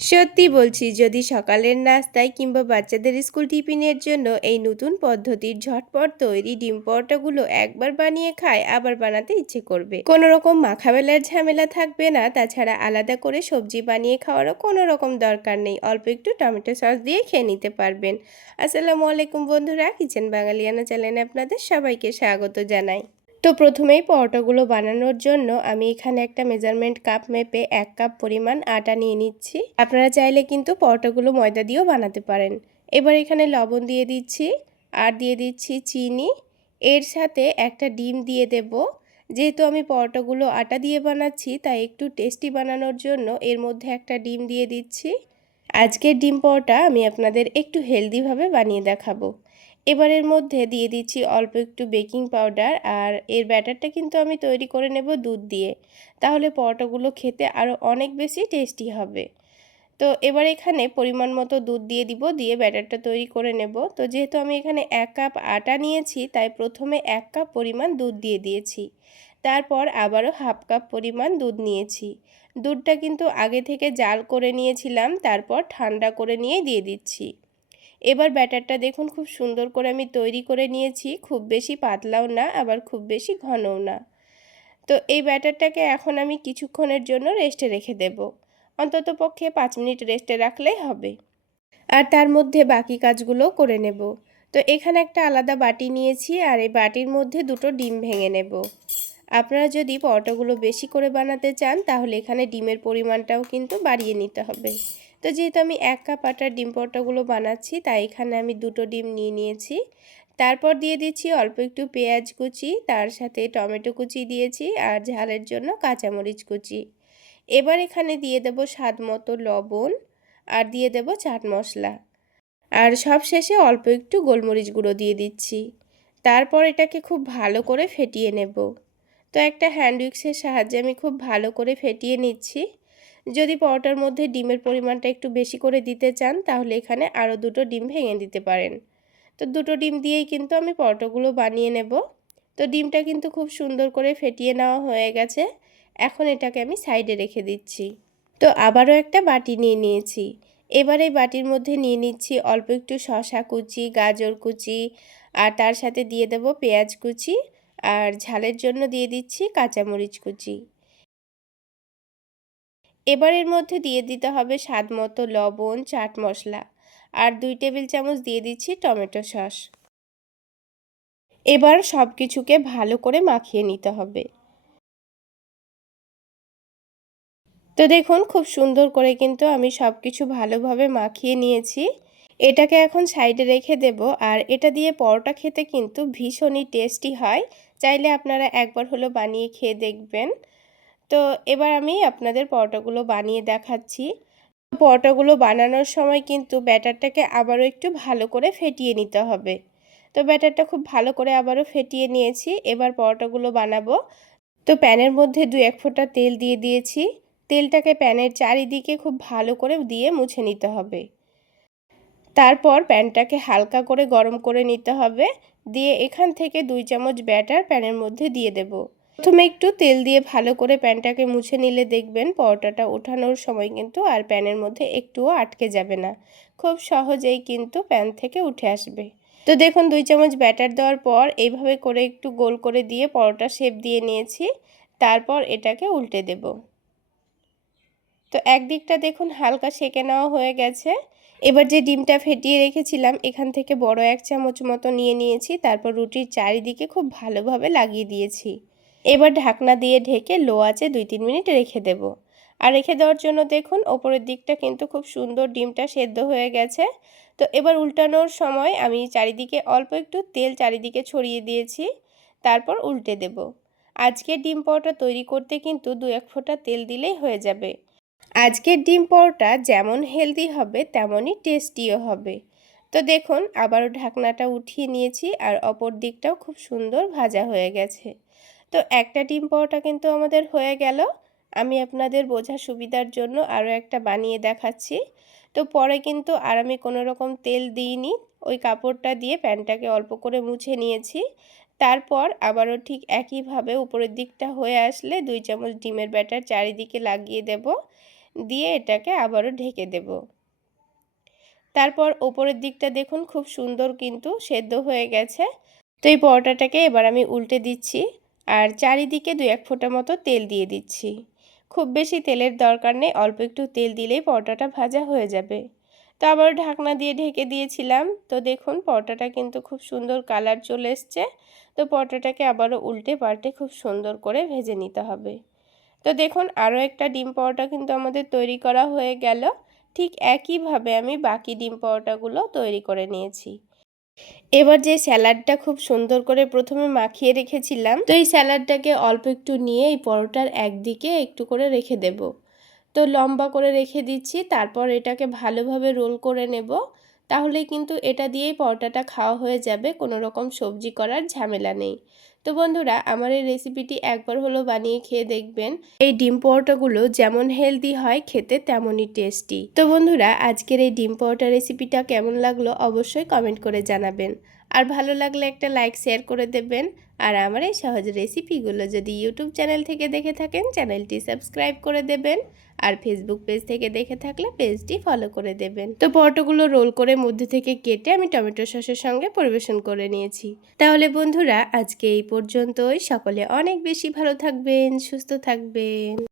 সত্যি বলছি, যদি সকালের নাস্তায় কিংবা বাচ্চাদের স্কুল টিফিনের জন্য এই নতুন পদ্ধতির ঝটপট তৈরি ডিম পরোটাগুলো একবার বানিয়ে খায়, আবার বানাতে ইচ্ছে করবে। কোনো রকম মাখাবেলার ঝামেলা থাকবে না। তাছাড়া আলাদা করে সবজি বানিয়ে খাওয়ারও কোনো রকম দরকার নেই। অল্প একটু টমেটো সস দিয়ে খেয়ে নিতে পারবেন। আসসালামু আলাইকুম বন্ধুরা, কিচেন বাঙালিয়ানা চ্যানেলে আপনাদের সবাইকে স্বাগত জানাই। তো প্রথমেই পরোটাগুলো বানানোর জন্য আমি এখানে একটা মেজারমেন্ট কাপ মেপে 1 কাপ পরিমাণ আটা নিয়ে নিচ্ছি। আপনারা চাইলে কিন্তু পরোটাগুলো ময়দা দিয়েও বানাতে পারেন। এবার এখানে লবণ দিয়ে দিচ্ছি আর দিয়ে দিচ্ছি চিনি। এর সাথে একটা ডিম দিয়ে দেব। যেহেতু আমি পরোটাগুলো আটা দিয়ে বানাচ্ছি, তাই একটু টেস্টি বানানোর জন্য এর মধ্যে একটা ডিম দিয়ে দিচ্ছি। আজকের ডিম পরোটা আমি আপনাদের একটু হেলদিভাবে বানিয়ে দেখাবো। এবার এর মধ্যে দিয়ে দিচ্ছি অল্প একটু বেকিং পাউডার, আর এর ব্যাটারটা কিন্তু আমি তৈরি করে নেব দুধ দিয়ে। তাহলে পরোটাগুলো খেতে আরও অনেক বেশি টেস্টি হবে। তো এবার এখানে পরিমাণ মতো দুধ দিয়ে দিব, দিয়ে ব্যাটারটা তৈরি করে নেব। তো যেহেতু আমি এখানে 1 কাপ আটা নিয়েছি, তাই প্রথমে 1 কাপ পরিমাণ দুধ দিয়ে দিয়েছি। তারপর আবারও হাফ কাপ পরিমাণ দুধ নিয়েছি। দুধটা কিন্তু আগে থেকে জাল করে নিয়েছিলাম, তারপর ঠান্ডা করে নিয়ে দিয়ে দিচ্ছি। এবার ব্যাটারটা দেখুন খুব সুন্দর করে আমি তৈরি করে নিয়েছি। খুব বেশি পাতলাও না, আবার খুব বেশি ঘনও না। তো এই ব্যাটারটাকে এখন আমি কিছুক্ষণের জন্য রেস্টে রেখে দেব। অন্ততপক্ষে 5 মিনিট রেস্টে রাখলেই হবে। আর তার মধ্যে বাকি কাজগুলো করে নেব। তো এখানে একটা আলাদা বাটি নিয়েছি, আর এই বাটির মধ্যে দুটো ডিম ভেঙে নেব। আপনারা যদি পরোটাগুলো বেশি করে বানাতে চান, তাহলে এখানে ডিমের পরিমাণটাও কিন্তু বাড়িয়ে নিতে হবে। তো যেহেতু আমি 1 কাপ আটার ডিম পরোটাগুলো বানাচ্ছি, তাই এখানে আমি দুটো ডিম নিয়ে নিয়েছি। তারপর দিয়ে দিচ্ছি অল্প একটু পেঁয়াজ কুচি, তার সাথে টমেটো কুচি দিয়েছি, আর ঝালের জন্য কাঁচামরিচ কুচি। এবার এখানে দিয়ে দেব স্বাদ মতো লবণ, আর দিয়ে দেব চাট মশলা, আর সবশেষে অল্প একটু গোলমরিচ গুঁড়ো দিয়ে দিচ্ছি। তারপর এটাকে খুব ভালো করে ফেটিয়ে নেব। তো একটা হ্যান্ড উইক্সের সাহায্যে আমি খুব ভালো করে ফেটিয়ে নিচ্ছি। যদি পরোটার মধ্যে ডিমের পরিমাণটা একটু বেশি করে দিতে চান, তাহলে এখানে আরও দুটো ডিম ভেঙে দিতে পারেন। তো দুটো ডিম দিয়েই কিন্তু আমি পরোটাগুলো বানিয়ে নেব। তো ডিমটা কিন্তু খুব সুন্দর করে ফেটিয়ে নেওয়া হয়ে গেছে। এখন এটাকে আমি সাইডে রেখে দিচ্ছি। তো আবারও একটা বাটি নিয়ে নিয়েছি। এবার এই বাটির মধ্যে নিয়ে নিচ্ছি অল্প একটু শসা কুচি, গাজর কুচি, আর তার সাথে দিয়ে দেব পেঁয়াজ কুচি, আর ঝালের জন্য দিয়ে দিচ্ছি কাঁচামরিচ কুচি। এবার এর মধ্যে দিয়ে দিতে হবে স্বাদ মতো লবণ, চাট মশলা, আর 2 টেবিল চামচ দিয়ে দিচ্ছি টমেটো সস। এবার সব কিছুকে ভালো করে মাখিয়ে নিতে হবে। তো দেখুন খুব সুন্দর করে কিন্তু আমি সব কিছু ভালোভাবে মাখিয়ে নিয়েছি। এটাকে এখন সাইডে রেখে দেব। আর এটা দিয়ে পরোটা খেতে কিন্তু ভীষণই টেস্টি হয়। চাইলে আপনারা একবার হলো বানিয়ে খেয়ে দেখবেন। তো এবার আমি আপনাদের পরোটাগুলো বানিয়ে দেখাচ্ছি। পরোটাগুলো বানানোর সময় কিন্তু ব্যাটারটাকে আবারও একটু ভালো করে ফেটিয়ে নিতে হবে। তো ব্যাটারটা খুব ভালো করে আবারও ফেটিয়ে নিয়েছি। এবার পরোটাগুলো বানাবো। তো প্যানের মধ্যে 2-1 ফোঁটা তেল দিয়ে দিয়েছি। তেলটাকে প্যানের চারিদিকে খুব ভালো করে দিয়ে মুছে নিতে হবে। তারপর প্যানটাকে হালকা করে গরম করে নিতে হবে। দিয়ে এখান থেকে 2 চামচ ব্যাটার প্যানের মধ্যে দিয়ে দেব। প্রথমে একটু তেল দিয়ে ভালো করে প্যানটাকে মুছে নিলে দেখবেন পরোটাটা ওঠানোর সময় কিন্তু আর প্যানের মধ্যে একটুও আটকে যাবে না। খুব সহজেই কিন্তু প্যান থেকে উঠে আসবে। তো দেখুন 2 চামচ ব্যাটার দেওয়ার পর এইভাবে করে একটু গোল করে দিয়ে পরোটা শেপ দিয়ে নিয়েছি। তারপর এটাকে উল্টে দেব। তো একদিকটা দেখুন হালকা সেঁকে নেওয়া হয়ে গেছে। এবার যে ডিমটা ফেটিয়ে রেখেছিলাম, এখান থেকে বড় 1 চামচ মতো নিয়ে নিয়েছি। তারপর রুটির চারিদিকে খুব ভালোভাবে লাগিয়ে দিয়েছি। এবার ঢাকনা দিয়ে ঢেকে লো আঁচে 2-3 মিনিট রেখে দেব। আর রেখে দেওয়ার জন্য দেখুন ওপরের দিকটা কিন্তু খুব সুন্দর ডিমটা সেদ্ধ হয়ে গেছে। তো এবার উল্টানোর সময় আমি চারিদিকে অল্প একটু তেল চারিদিকে ছড়িয়ে দিয়েছি। তারপর উল্টে দেব। আজকের ডিম পরোটা তৈরি করতে কিন্তু 2-1 ফোঁটা তেল দিলেই হয়ে যাবে। আজকের ডিম পরোটা যেমন হেলদি হবে, তেমনই টেস্টিও হবে। তো দেখুন আবারও ঢাকনাটা উঠিয়ে নিয়েছি, আর অপর দিকটাও খুব সুন্দর ভাজা হয়ে গেছে। তো একটা ডিম পরোটা কিন্তু আমাদের হয়ে গেল। আমি আপনাদের বোঝার সুবিধার জন্য আরও একটা বানিয়ে দেখাচ্ছি। তো পরে কিন্তু আর আমি কোনো রকম তেল দিইনি। ওই কাপড়টা দিয়ে প্যানটাকে অল্প করে মুছে নিয়েছি। তারপর আবারও ঠিক একইভাবে উপরের দিকটা হয়ে আসলে 2 চামচ ডিমের ব্যাটার চারিদিকে লাগিয়ে দেব। দিয়ে এটাকে আবারও ঢেকে দেব। তারপর ওপরের দিকটা দেখুন খুব সুন্দর কিন্তু সেদ্ধ হয়ে গেছে। তো এই পরোটাটাকে এবার আমি উল্টে দিচ্ছি আর চারিদিকে 2-1 ফোঁটা মতো তেল দিয়ে দিচ্ছি। খুব বেশি তেলের দরকার নেই, অল্প একটু তেল দিলেই পরোটাটা ভাজা হয়ে যাবে। তো আবার ঢাকনা দিয়ে ঢেকে দিয়েছিলাম। তো দেখুন পরোটাটা কিন্তু খুব সুন্দর কালার চলে এসছে। তো পরোটাটাকে আবারও উল্টে পাল্টে খুব সুন্দর করে ভেজে নিতে হবে। তো দেখুন আরও একটা ডিম পরোটা কিন্তু আমাদের তৈরি করা হয়ে গেল। ঠিক একইভাবে আমি বাকি ডিম পরোটাগুলো তৈরি করে নিয়েছি। এবার যে স্যালাডটা খুব সুন্দর করে প্রথমে মাখিয়ে রেখেছিলাম, তো এই স্যালাডটাকে অল্প একটু নিয়ে এই পরোটার একদিকে একটু করে রেখে দেব। তো লম্বা করে রেখে দিচ্ছি, তারপর এটাকে ভালোভাবে রোল করে নেব। তাহলেই কিন্তু এটা দিয়েই পরোটাটা খাওয়া হয়ে যাবে, কোনো রকম সবজি করার ঝামেলা নেই। তো বন্ধুরা আমার এই রেসিপিটি একবার হলো বানিয়ে খেয়ে দেখবেন। এই ডিম পরোটাগুলো যেমন হেলদি হয় খেতে তেমনই টেস্টি। তো বন্ধুরা আজকের এই ডিম পরোটা রেসিপিটা কেমন লাগলো অবশ্যই কমেন্ট করে জানাবেন। আর ভালো লাগলে একটা লাইক শেয়ার করে দেবেন। আর আমার এই সহজ রেসিপিগুলো যদি ইউটিউব চ্যানেল থেকে দেখে থাকেন চ্যানেলটি সাবস্ক্রাইব করে দেবেন। আর ফেসবুক পেজ থেকে দেখে থাকলে পেজটি ফলো করে দেবেন। তো পরোটাগুলো রোল করে মধ্যে থেকে কেটে আমি টমেটো সসের সঙ্গে পরিবেশন করে নিয়েছি। তাহলে বন্ধুরা আজকে এই পর্যন্তই। সকলে অনেক বেশি ভালো থাকবেন, সুস্থ থাকবেন।